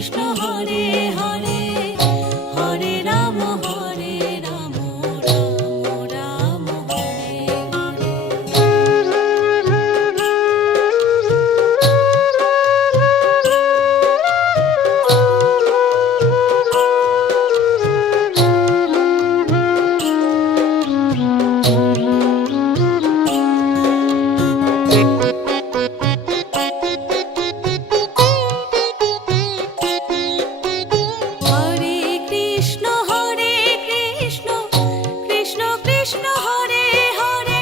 Krishna Hare Hare, Hare Ram Hare Ram, Ram Ram Hare Hare. Krishna Hare Hare,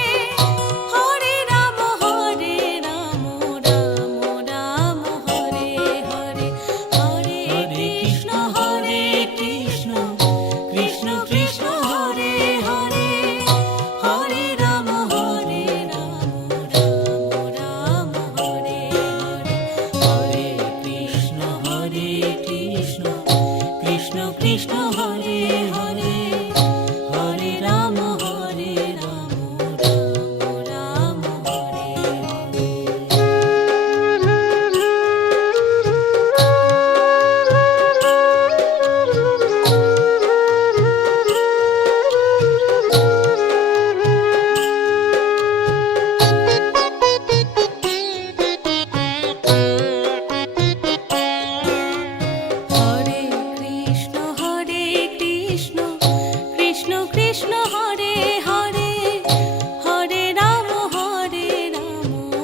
Hare Ram Hare Ram, Ram Ram Hare Hare. Krishna Krishna Hare Hare, Hare Ram Hare Ram,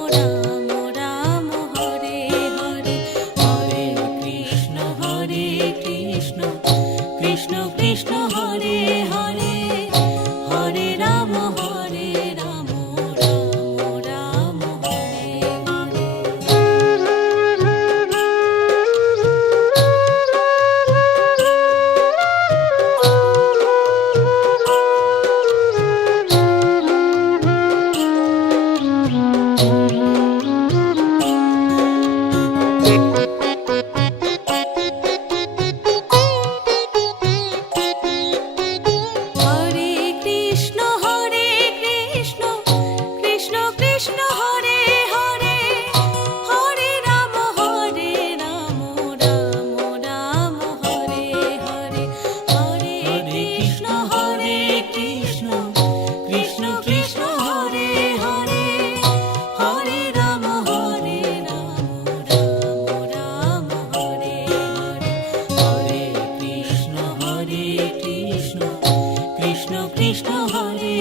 Ram Ram Hare Hare. Krishna Hare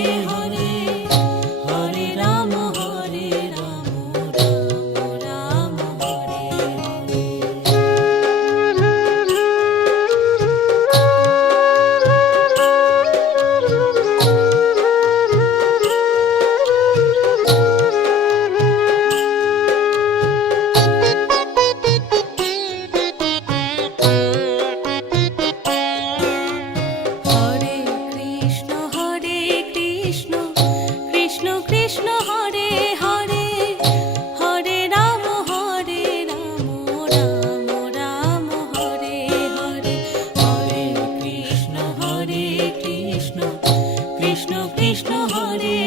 Hare, Hare Ram Hare Ram, Ram Ram Hare Hare. Krishna Krishna Hare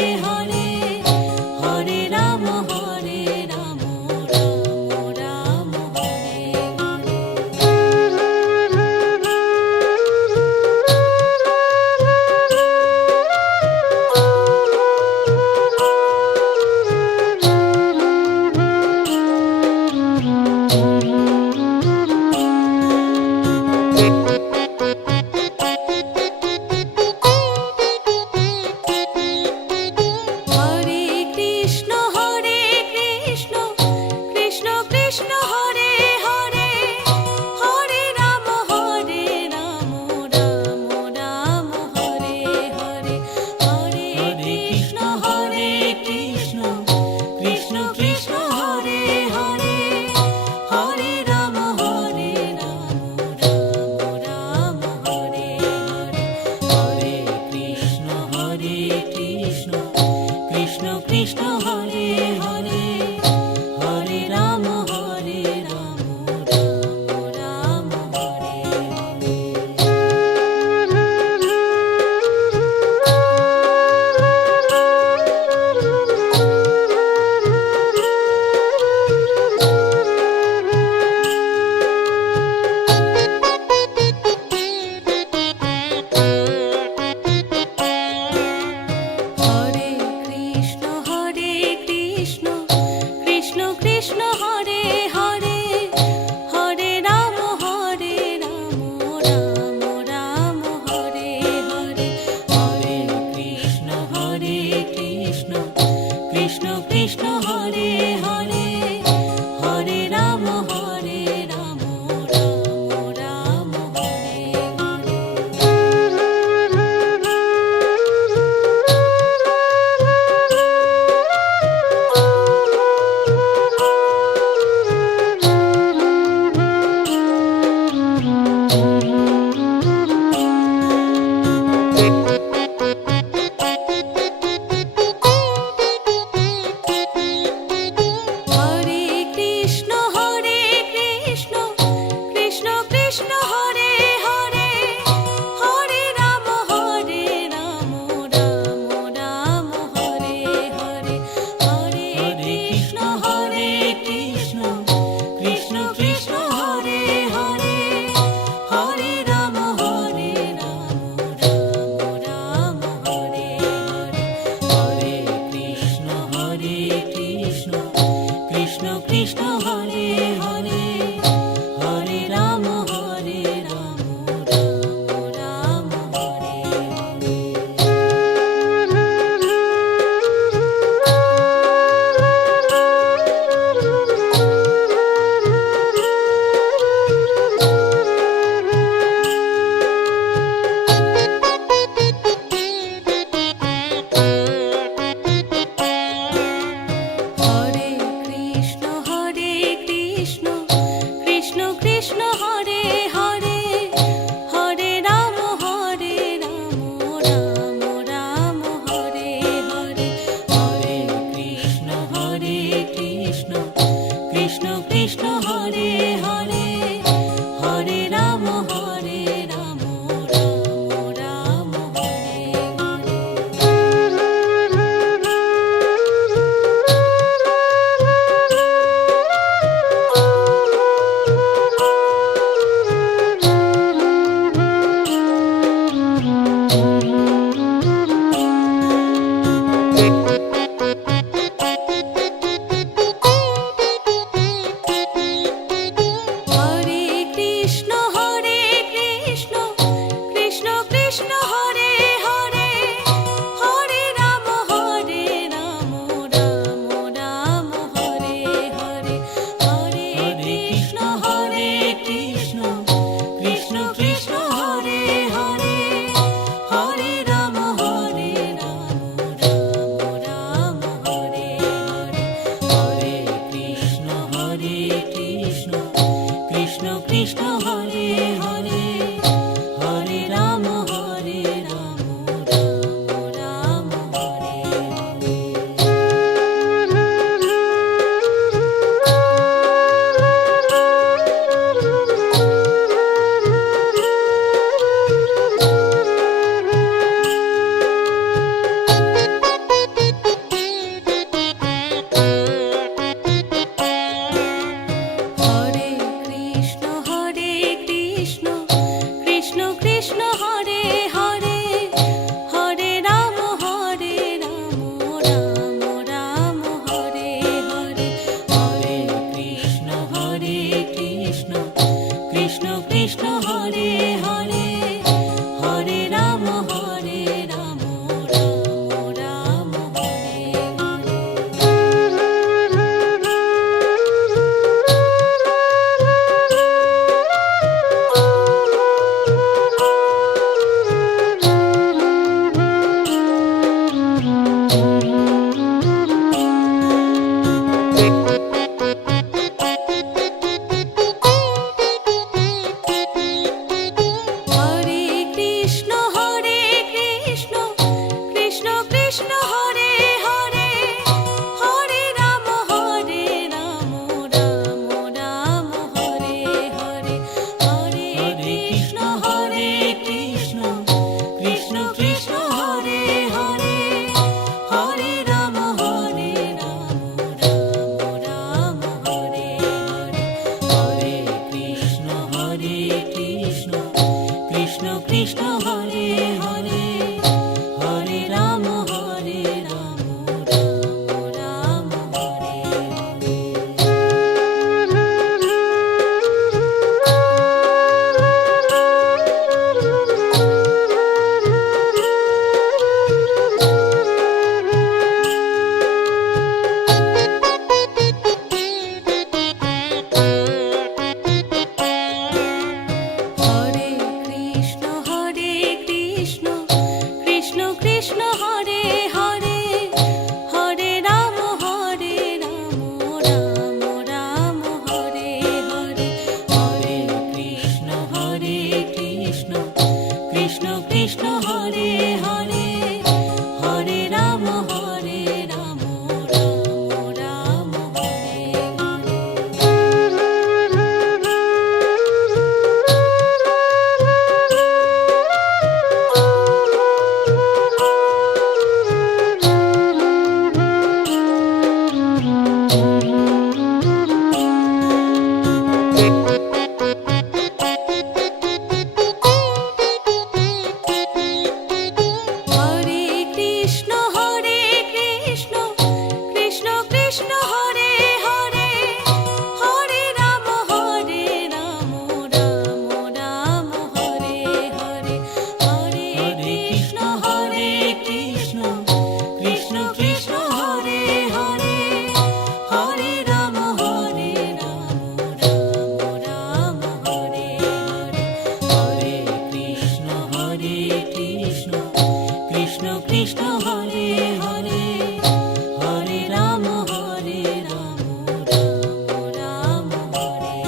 Hare, Hare Ram Hare Ram, Ram Ram Hare Hare. Krishna Hare Hare, Hare Ram Hare Ram, Ram Ram Hare Hare. Krishna Krishna Hare Hare Hare Ram Ram Ram Hare Hare. Hare Krishna Krishna Krishna Hare Hare Hare Ram Ram Ram Hare Hare. Hare Krishna Krishna Krishna Hare Hare Hare Ram Ram Ram Hare Hare. Hare Krishna Krishna Krishna Krishna Hare Hare Hare Ram Ram Ram Hare Hare. Hare Krishna Krishna Krishna Krishna Hare Hare Hare Ram Ram Ram Hare Hare. Hare Krishna Krishna Krishna Krishna Hare Hare Hare Ram Ram Ram Hare Hare. Krishna Hare Hare Hare Ram Hare Ram Ram Ram Hare Hare Krishna Hare Krishna Krishna Krishna Hare Hare Hare Ram Ram Ram Hare Hare Hare Krishna Hare Krishna Krishna Krishna Hare Hare Hare Ram Ram Ram Hare Hare Hare Krishna Hare Krishna Krishna Krishna Hare Hare Hare Ram Ram Ram Hare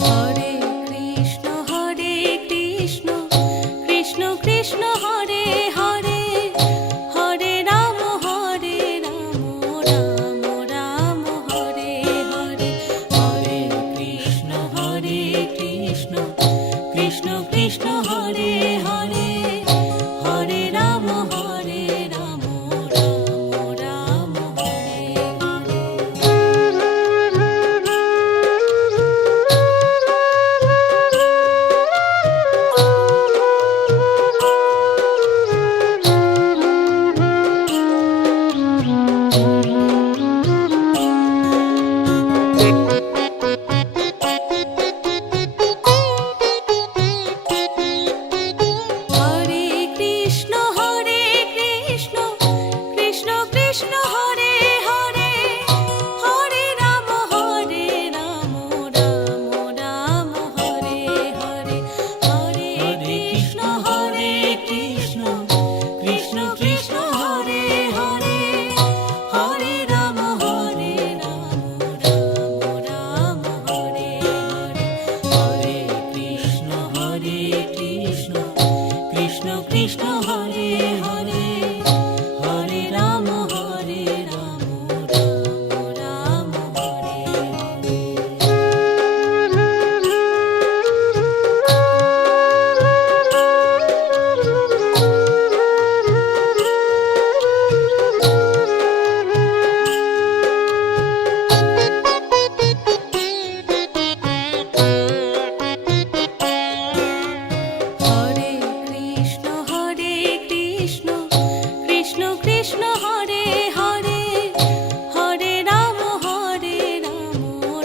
Hare Krishna Hare Krishna Krishna Krishna Hare Hare Hare Ram Ram Ram Hare Hare Hare Krishna Hare Krishna Krishna Krishna Hare Hare Hare Ram Ram Ram Hare Hare Hare Krishna Hare Krishna Krishna Krishna Hare Hare Hare Ram Ram Ram Hare Hare Hare Krishna Hare Krishna Krishna Krishna Hare Hare Hare Ram Ram Ram Hare Hare Hare Krishna Hare Krishna Krishna Krishna Hare Hare Hare Ram Ram Ram Hare Hare Hare Krishna Hare Krishna Krishna Krishna Hare Hare Hare Ram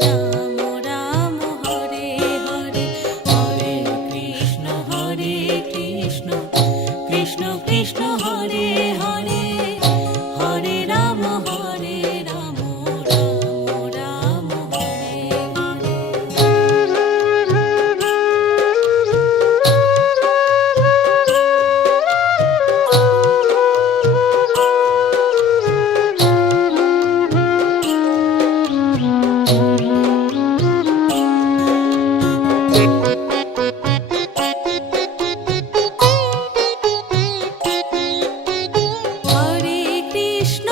Ram Ram Hare Hare Hare Krishna Hare Krishna Krishna Krishna Hare Hare Hare Ram Ram Ram Hare Hare Hare Krishna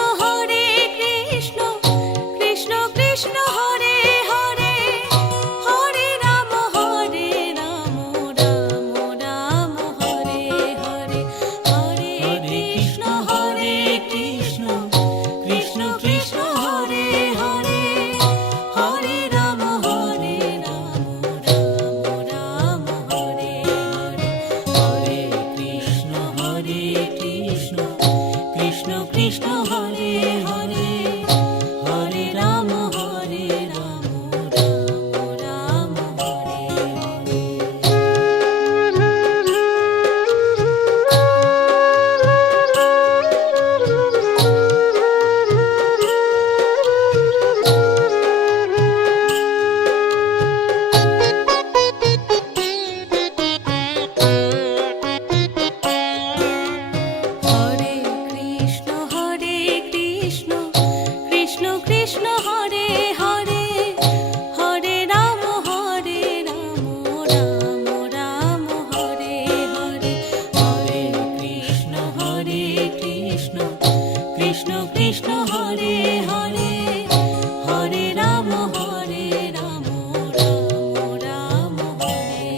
Krishna Krishna Hare Hare Hare Ram Ram Ram Hare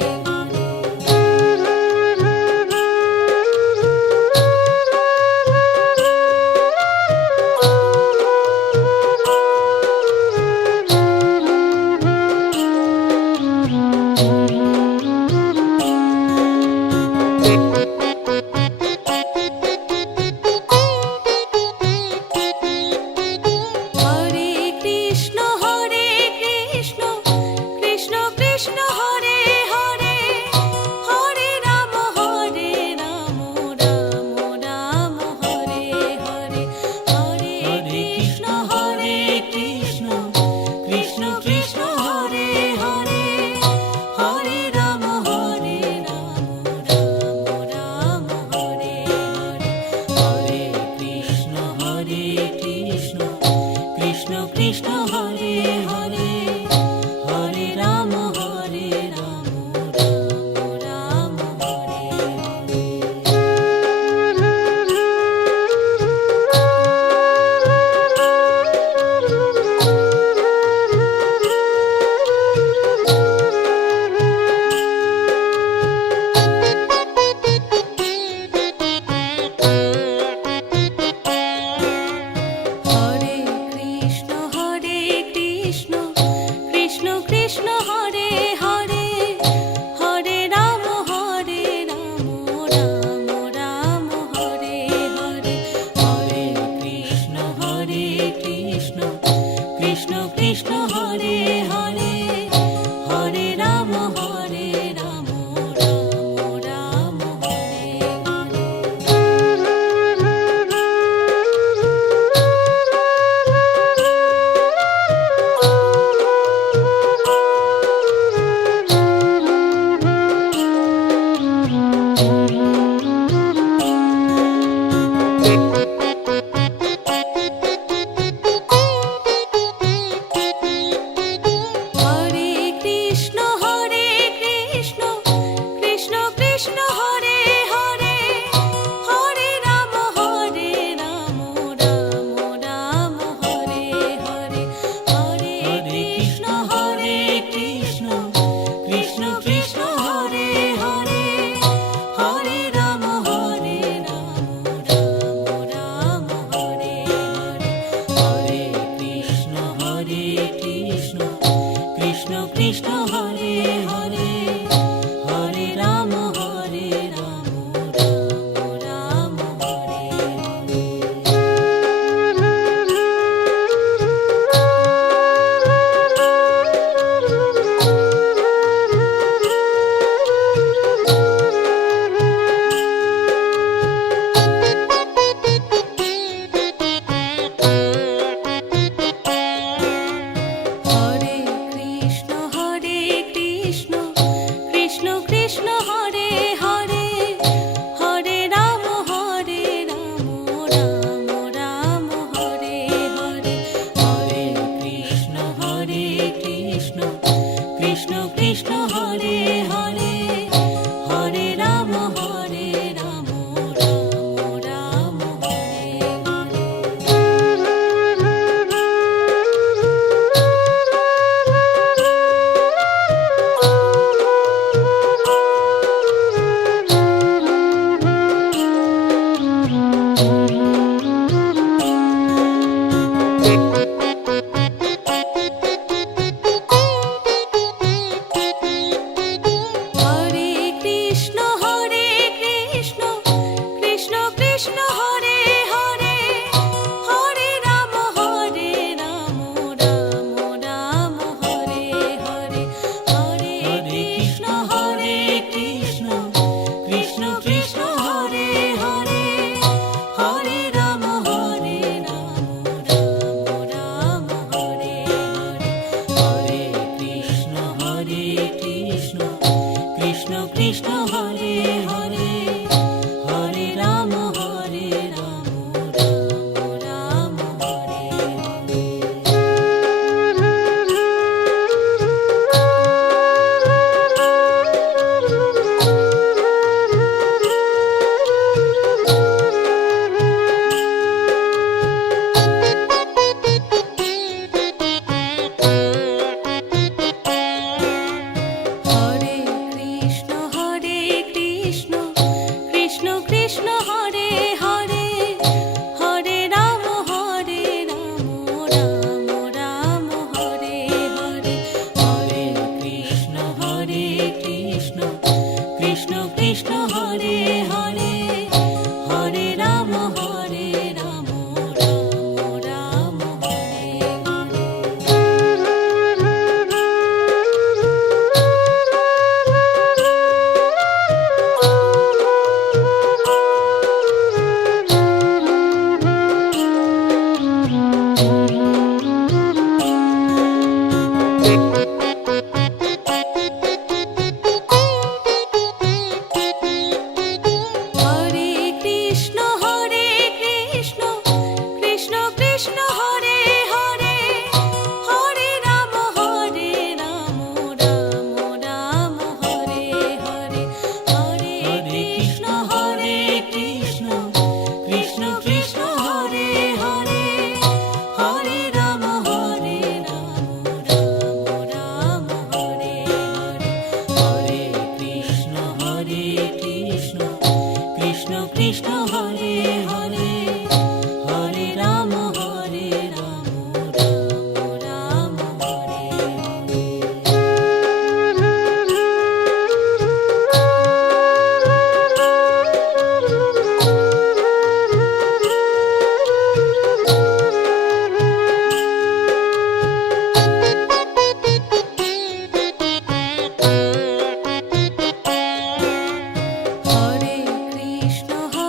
Hare Krishna Hare Krishna Krishna Krishna Hare Hare Hare Ram Ram Ram Hare Hare Hare Krishna Krishna Krishna Krishna Hare Hare Hare Ram Ram Ram Hare Hare Hare Krishna Krishna Krishna Krishna Hare Hare Hare Ram Ram Ram Hare Hare Krishna Krishna Krishna Krishna Hare Hare Hare Ram Ram Ram Hare Hare Hare Krishna Krishna Krishna Krishna Hare Hare Hare Ram Ram Ram Hare Hare Krishna Krishna Krishna Krishna Hare Hare Hare Ram Ram Ram Hare Hare Hare Krishna Krishna Krishna Krishna Hare Hare Hare Ram Ram Ram Hare Hare Hare Krishna Krishna Krishna Krishna Hare Hare Hare Ram Ram Ram Hare Hare Krishna Krishna Krishna Krishna Hare Hare Hare Ram Ram Ram Hare Hare Hare Krishna Krishna Krishna Krishna Hare Hare Hare Ram Ram Ram Hare Hare Krishna Krishna Krishna Krishna Hare Hare Hare Ram Ram Ram Hare Hare Hare Krishna Krishna Krishna Krishna Hare Hare Hare Ram Ram Ram Hare Hare Hare Krishna Krishna Krishna Krishna Hare Hare Hare Ram Hare Hare Ram Hare Ram Ram Ram Hare Krishna Krishna Krishna Hare Hare Hare Ram Ram Ram Hare Hare Hare Krishna Krishna Krishna Hare Hare Hare Ram Ram Ram Hare Hare Hare Krishna Krishna Krishna Hare Hare Hare Ram Ram Ram Hare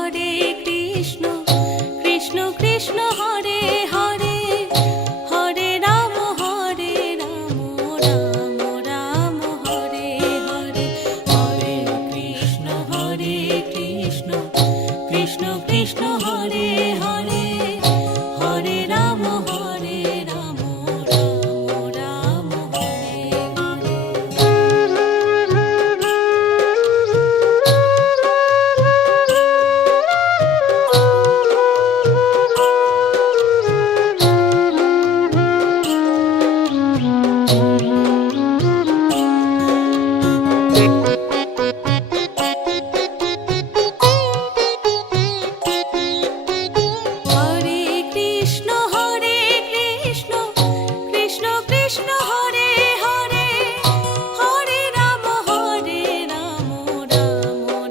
Hare Krishna Krishna Krishna Hare Hare Hare Ram Ram Ram Hare Hare Hare Krishna Krishna Krishna Hare Hare Hare Ram Ram Ram Hare Hare Krishna Krishna Krishna Hare Hare Hare Ram Ram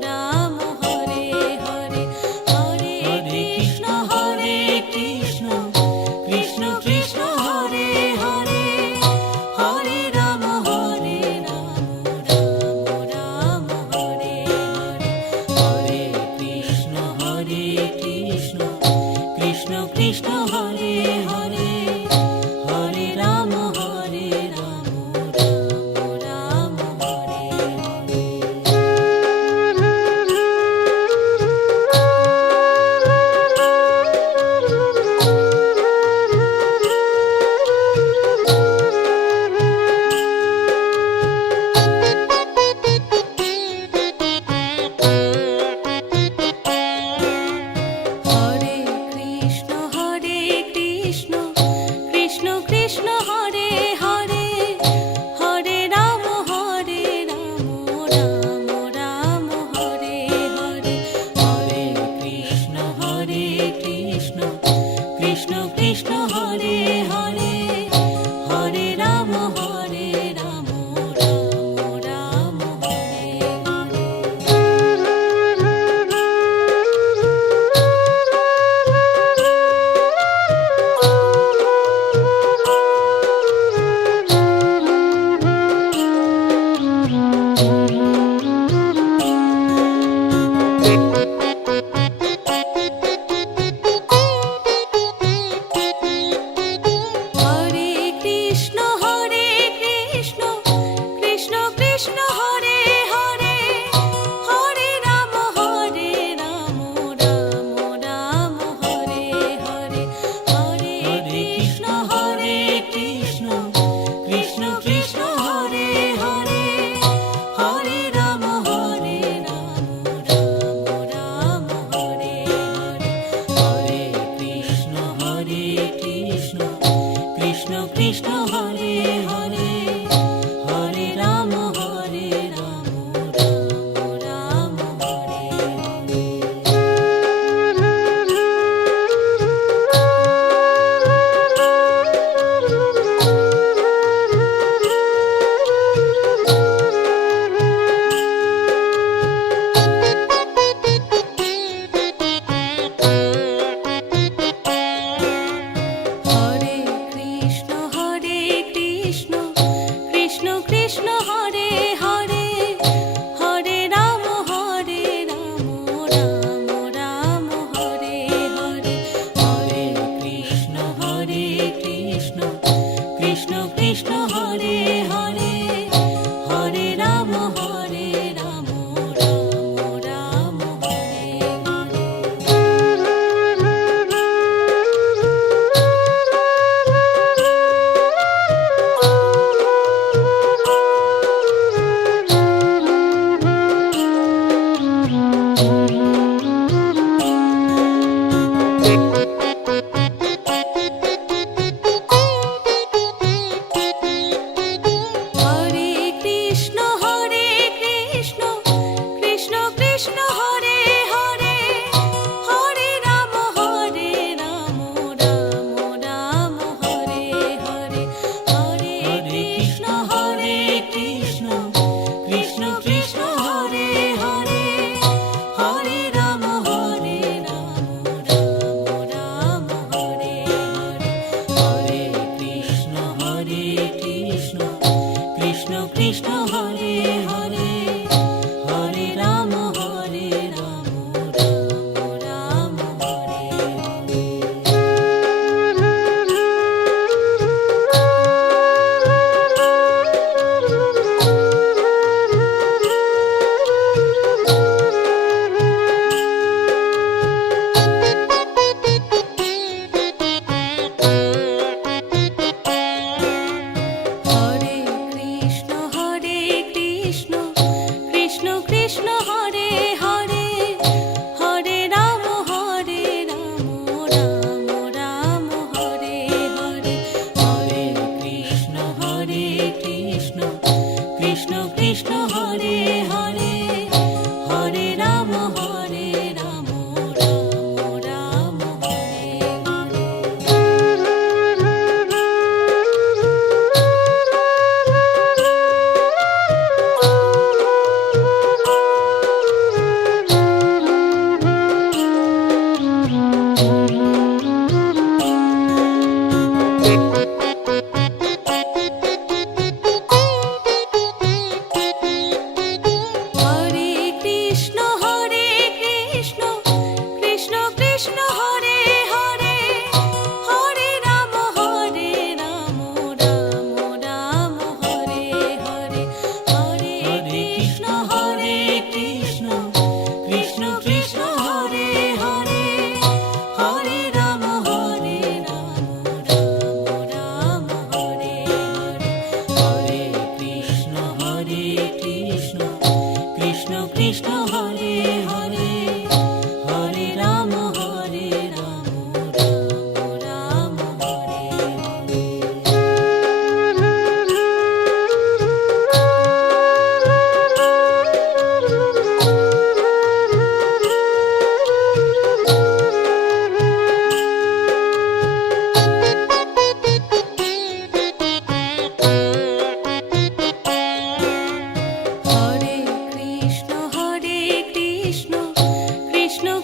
Ram Hare Hare Hare Krishna Krishna Krishna Hare Hare Hare Ram Ram Hare Hare Hare Krishna Krishna Hare Hare Hare Ram Ram Hare Hare Krishna Krishna Hare Hare Hare Ram Ram Ram Hare Hare Hare Krishna Krishna Hare Hare Hare Ram Ram Ram Hare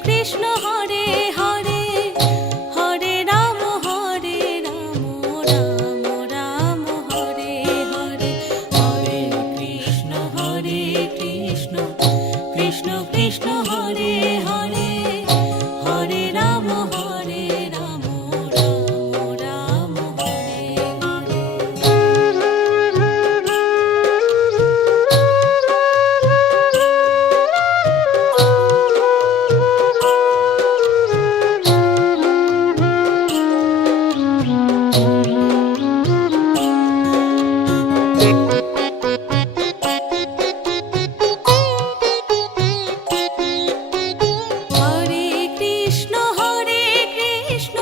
Krishna Hare Hare Hare Ram Ram Ram Hare Hare Hare Krishna Krishna Krishna Hare Hare Hare Ram Ram Ram Hare Hare Hare Krishna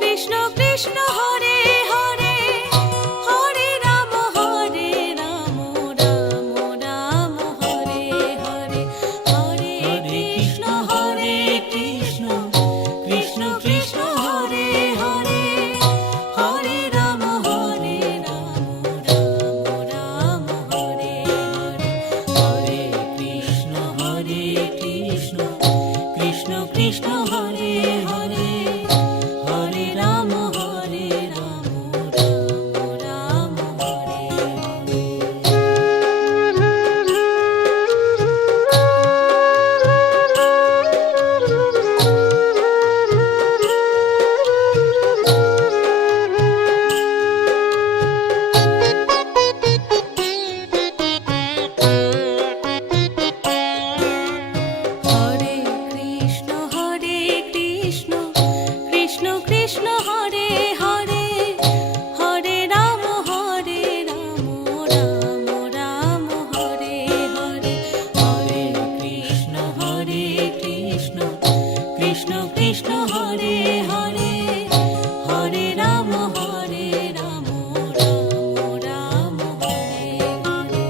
Krishna Krishna Hare Hare Hare Ram Ram Ram Hare Hare Hare Krishna Krishna Krishna Hare Hare Hare Ram Ram Ram Hare Hare Hare Krishna Krishna Krishna Hare Hare Hare Ram Ram Ram Hare Hare Krishna Krishna Krishna Hare Hare Hare Ram Ram Ram Hare Hare Hare Krishna Krishna Krishna Hare Hare Hare Ram Ram Ram Hare Hare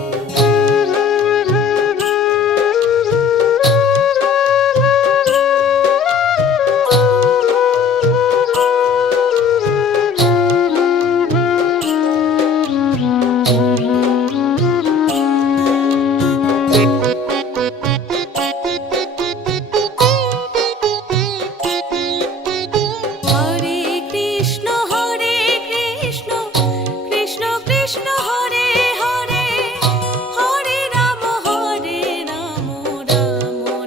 Hare Krishna Krishna Krishna Hare Hare Hare Ram Ram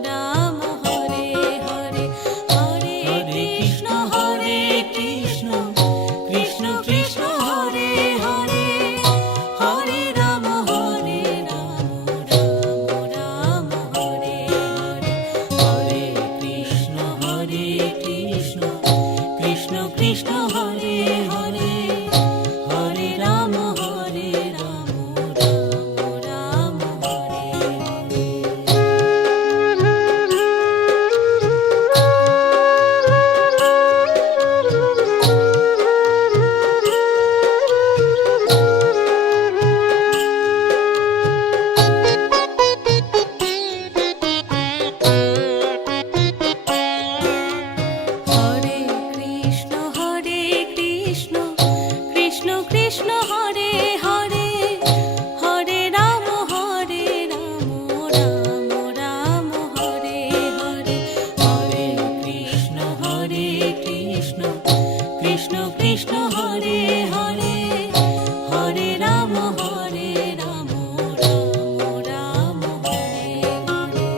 Ram Hare Hare Hare Krishna Krishna Krishna Hare Hare Hare Ram Ram Ram Hare Hare Hare Krishna Krishna Hare Hare Hare Ram Ram Hare Hare Hare Krishna Krishna Hare Hare Hare Ram Ram Ram Hare Hare Hare Krishna Krishna Hare Hare Hare Ram Ram Ram Hare Hare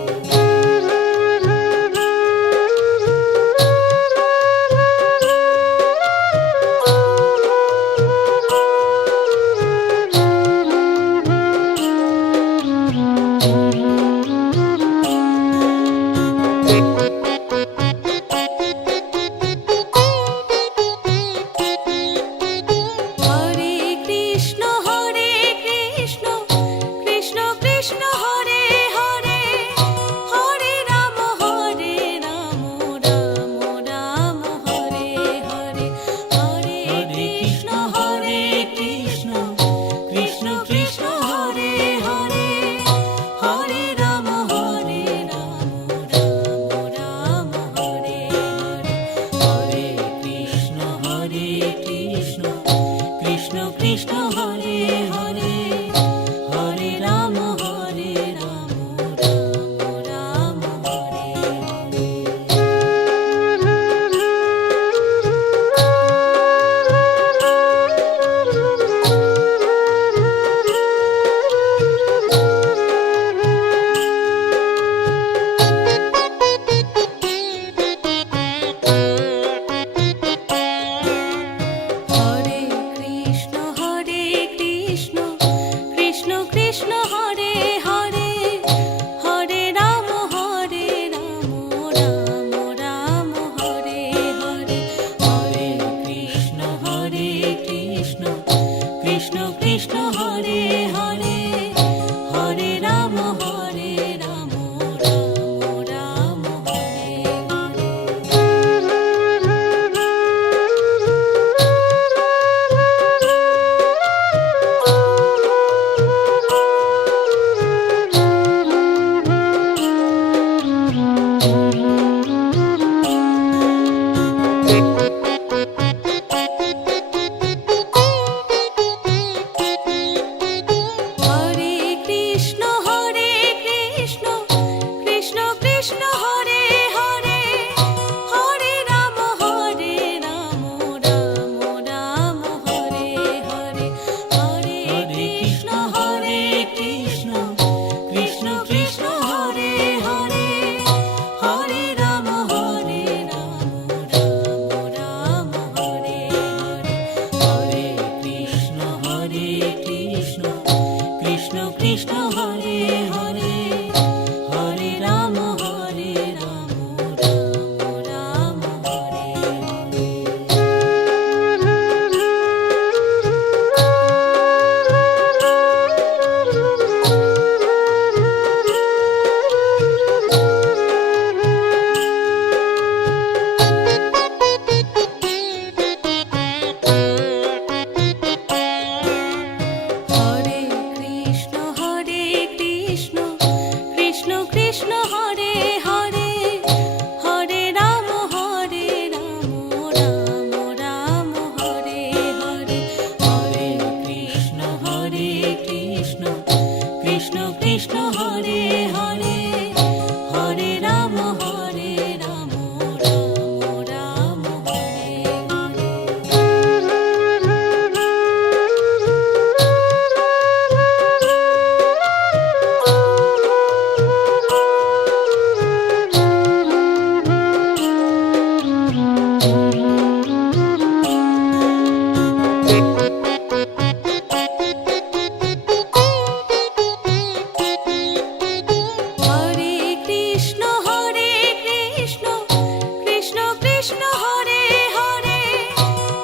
Krishna Hare Hare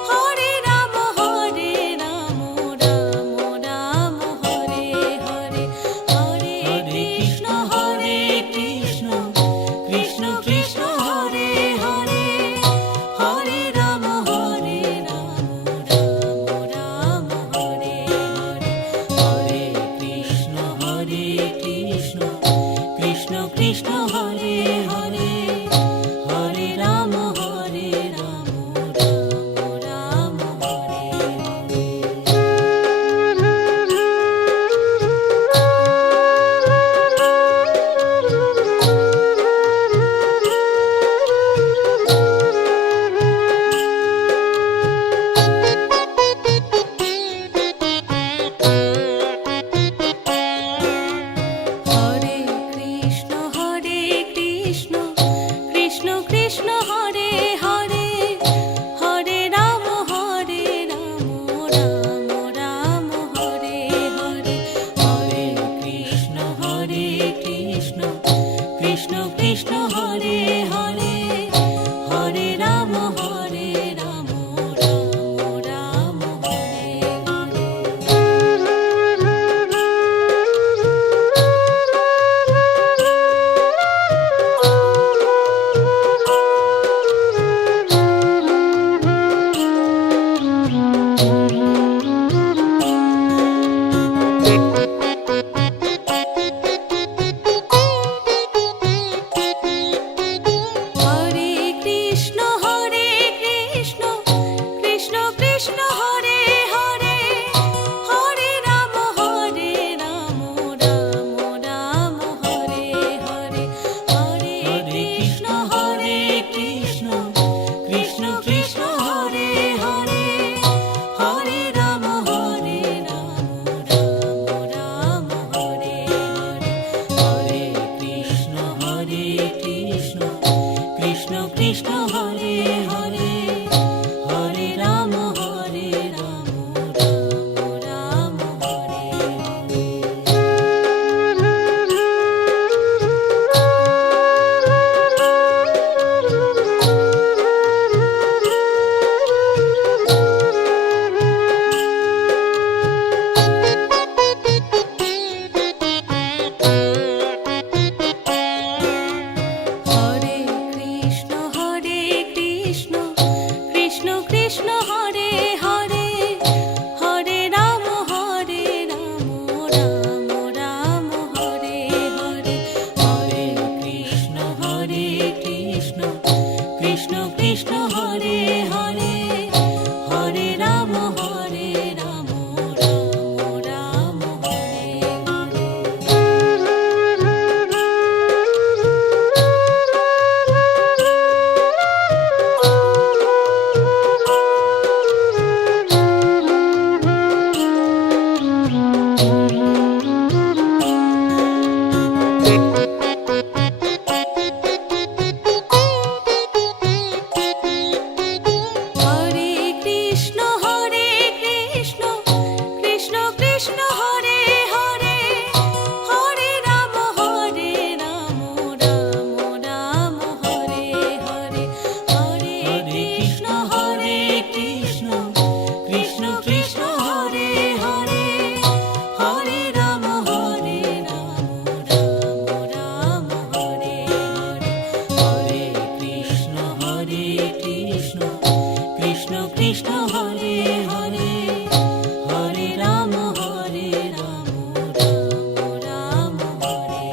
Hare Ram Ram Ram Hare Hare Hare Krishna Krishna Krishna Hare Hare Hare Ram Ram Ram Hare Hare Hare Krishna Krishna Krishna Hare Hare Hare Ram Ram Ram Hare Hare Krishna Krishna Krishna Hare Hare Hare Ram Ram Ram Hare Hare Hare Krishna Krishna Krishna Hare Hare Hare Ram Ram Ram Hare Hare Hare Krishna Krishna Krishna Hare Hare Hare Ram Ram Ram Hare Hare Hare Krishna Krishna Krishna Hare Hare Hare Ram Ram Hare Hare Hare Krishna Krishna Hare Hare Hare Ram Ram Hare Hare Krishna Krishna Hare Hare Hare Ram Ram Ram Hare Hare Hare Krishna Krishna Hare Hare Hare Ram Ram Ram Hare Hare Hare Krishna Krishna Hare Hare Hare Ram Ram Ram Hare Hare Hare Krishna Krishna Krishna Hare Hare Hare Ram Ram Hare Hare Hare Krishna Krishna Hare Hare Hare Ram Ram Hare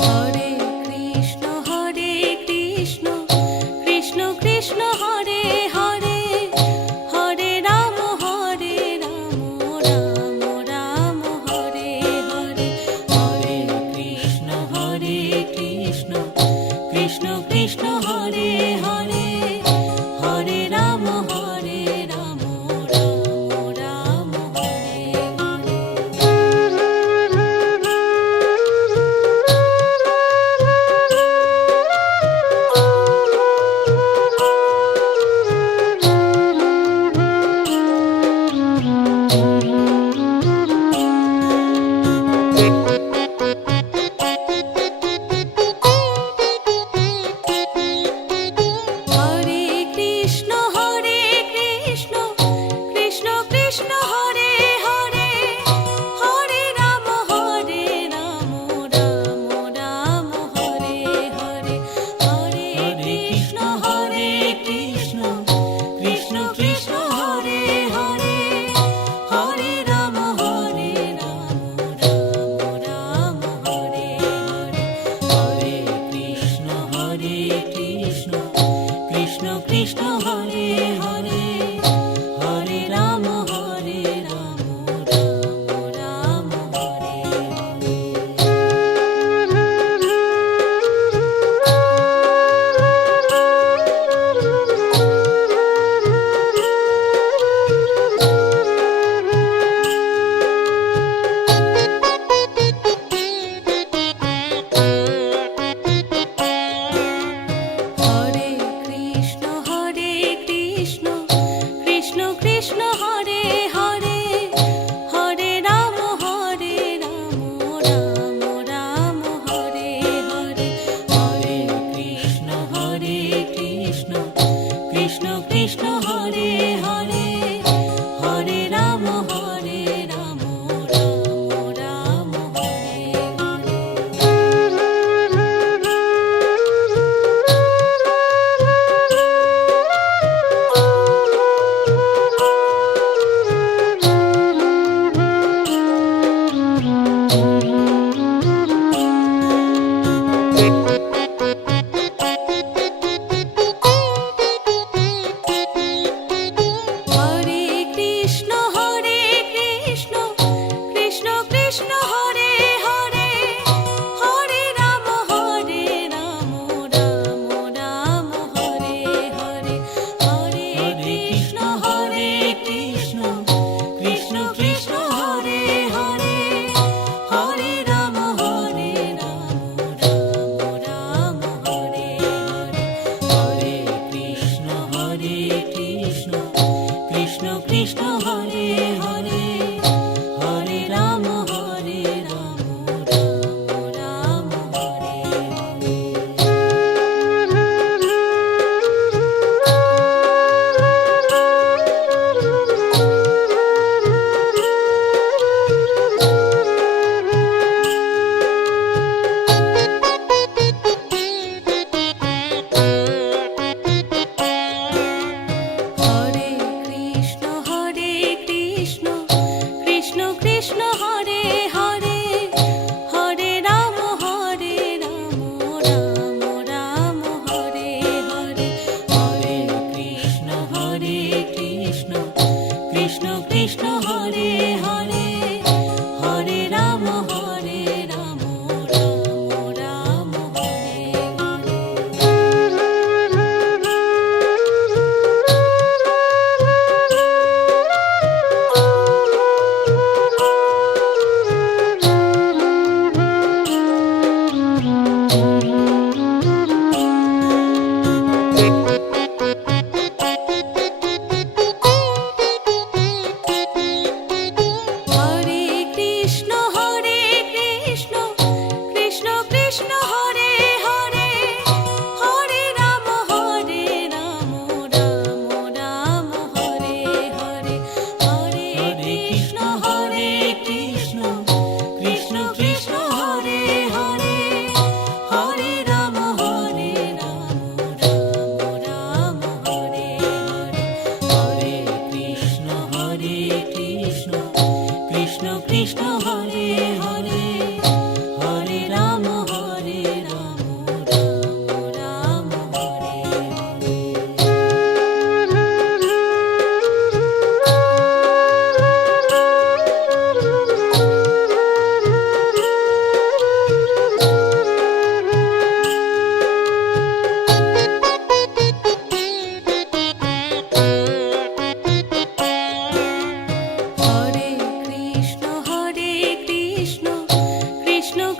Hare Hare Krishna Krishna Hare Hare Hare Ram Ram Ram Hare Hare Hare Krishna Krishna Hare Hare Hare Ram Ram Ram Hare Hare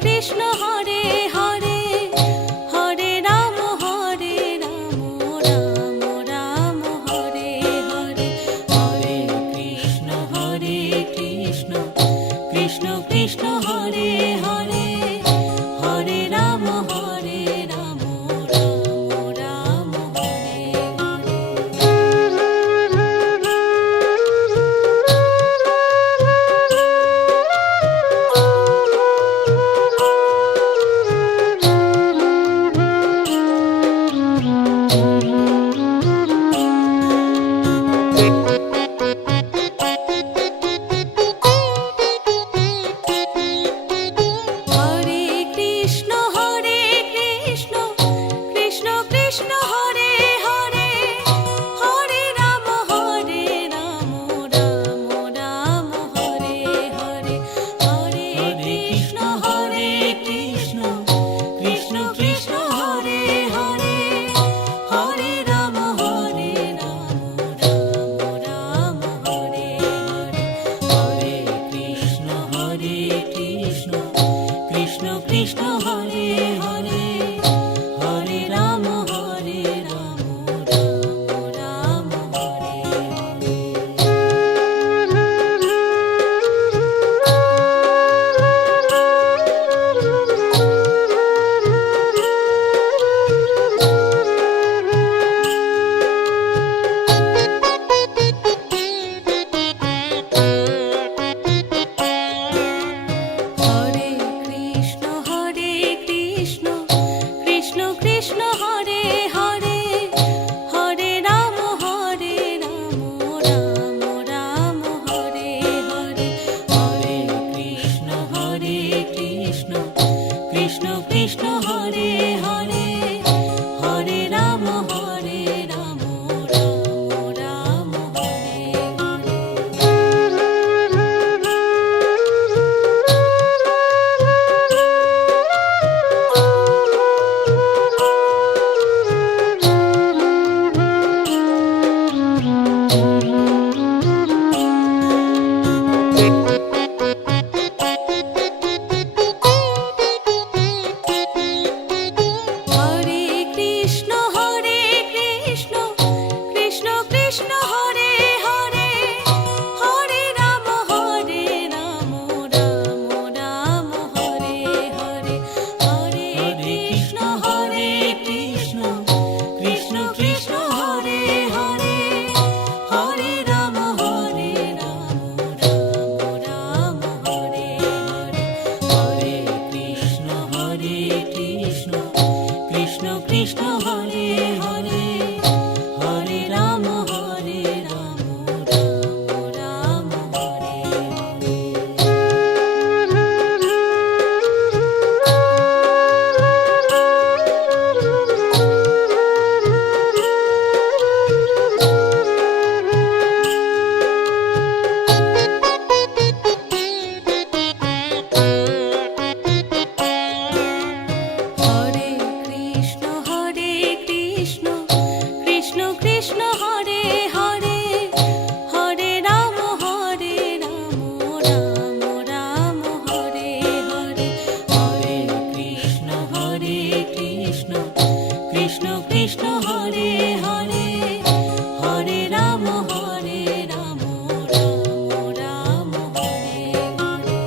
Krishna Hare Hare Hare Ram Ram Ram Hare Hare Hare Krishna Krishna Krishna Hare Hare Hare Ram Ram Ram Hare Hare Hare Krishna Krishna Krishna Hare Hare Hare Ram Ram Ram Hare Hare Hare Krishna Krishna Krishna Hare Hare Hare Ram Ram Hare Hare Hare Krishna Krishna Krishna Hare Hare Hare Ram Ram Hare Hare Krishna Krishna Krishna Hare Hare Hare Ram Ram Ram Hare Hare Hare Krishna Krishna Krishna Hare Hare Hare Ram Ram Ram Hare Hare Hare Krishna Krishna Krishna Hare Hare Hare Ram Ram Ram Hare Hare Hare Krishna Krishna Krishna Hare Hare Hare Ram Ram Hare Hare Hare Krishna Krishna Hare Hare Hare Ram Ram Hare Hare Hare Krishna Krishna Hare Hare Hare Ram Ram Hare Hare Hare Krishna Krishna Hare Hare Hare Ram Ram Ram Hare Hare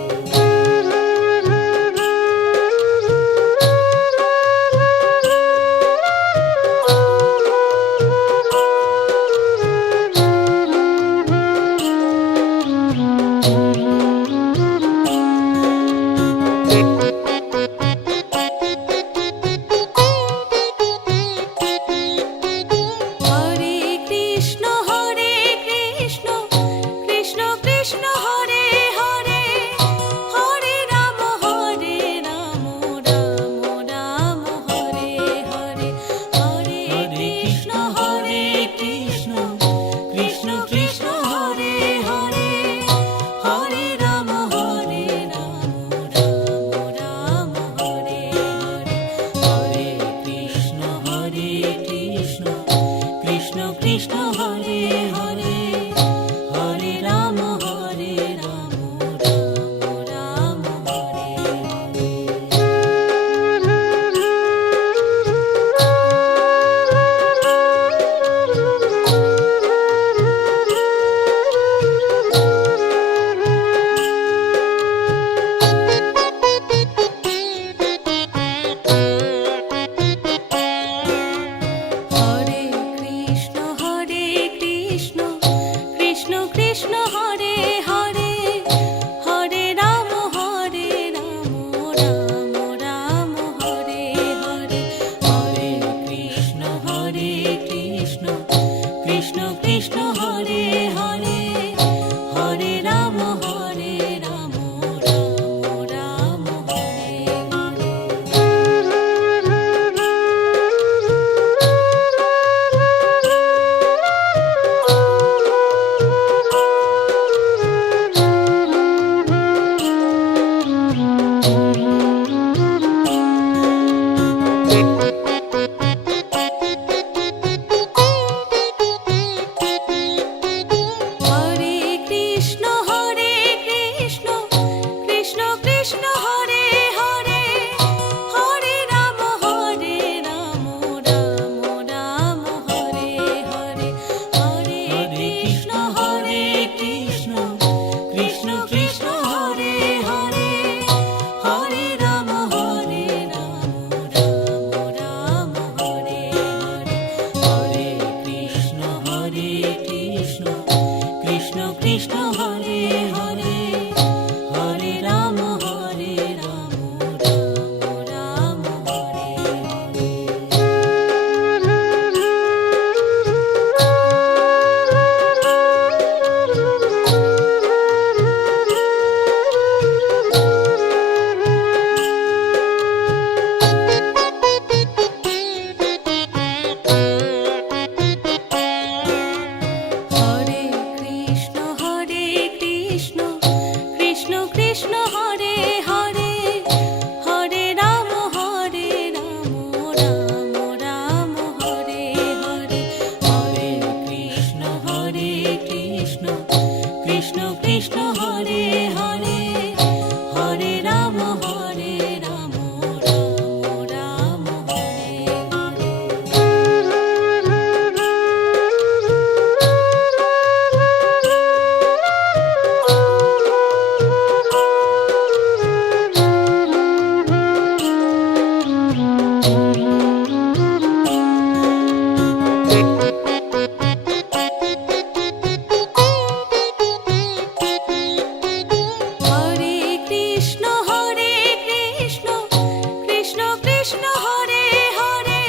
Krishna Hare Hare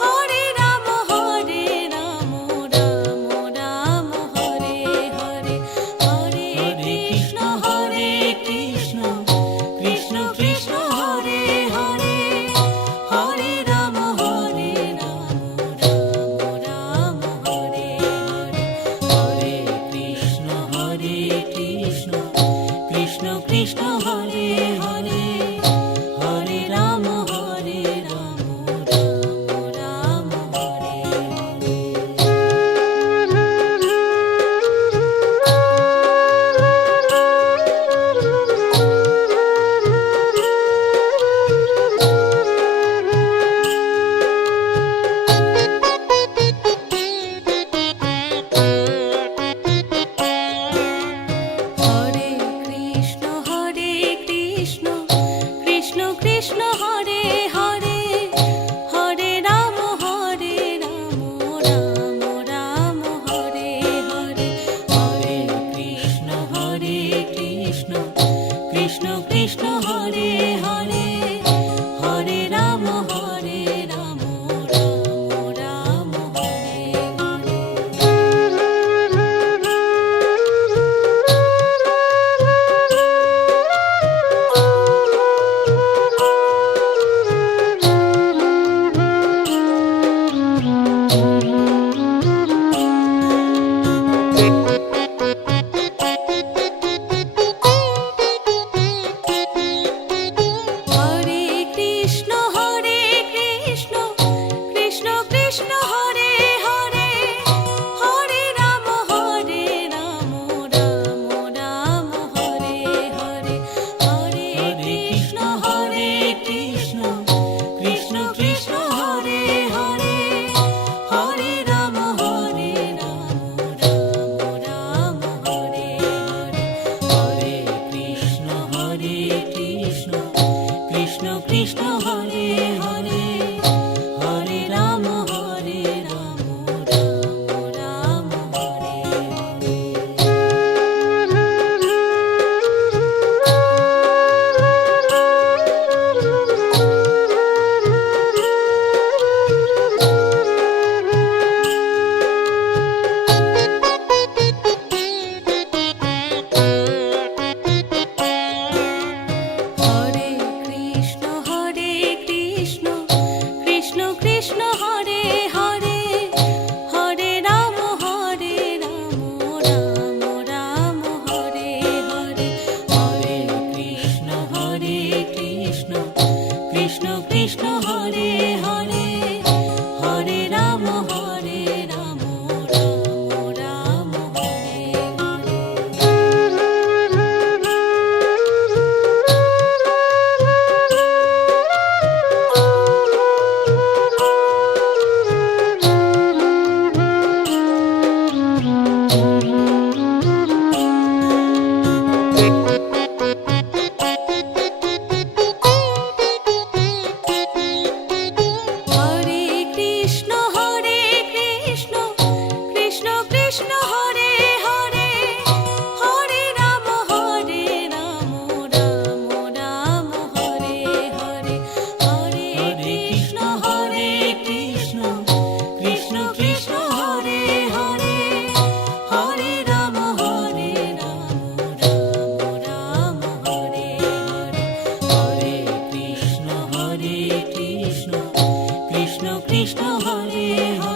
Hare Ram Ram Ram Hare Hare Hare Krishna Krishna Krishna Hare Hare Hare Ram Ram Hare Hare Hare Krishna Krishna Krishna Hare Hare Hare Ram Ram Hare Hare Krishna Krishna Krishna Hare Hare Hare Ram Ram Ram Hare Hare Hare Krishna Krishna Krishna Hare Hare Hare Ram Ram Ram Hare Hare Hare Krishna Krishna Krishna Hare Hare Hare Ram Ram Ram Hare Hare Hare Krishna Krishna Krishna Hare Hare Hare Ram Ram Hare Hare Hare Krishna Krishna Krishna Hare Hare Hare Ram Ram Ram Hare Hare Hare Krishna Krishna Krishna Krishna Hare Hare Hare Ram Ram Ram Hare Hare Hare Krishna Krishna Krishna Krishna Hare Hare Hare Ram Ram Ram Hare Hare Hare Krishna Krishna Krishna Krishna Hare Hare Hare Ram Ram Ram Hare Hare Krishna Krishna Hare Hare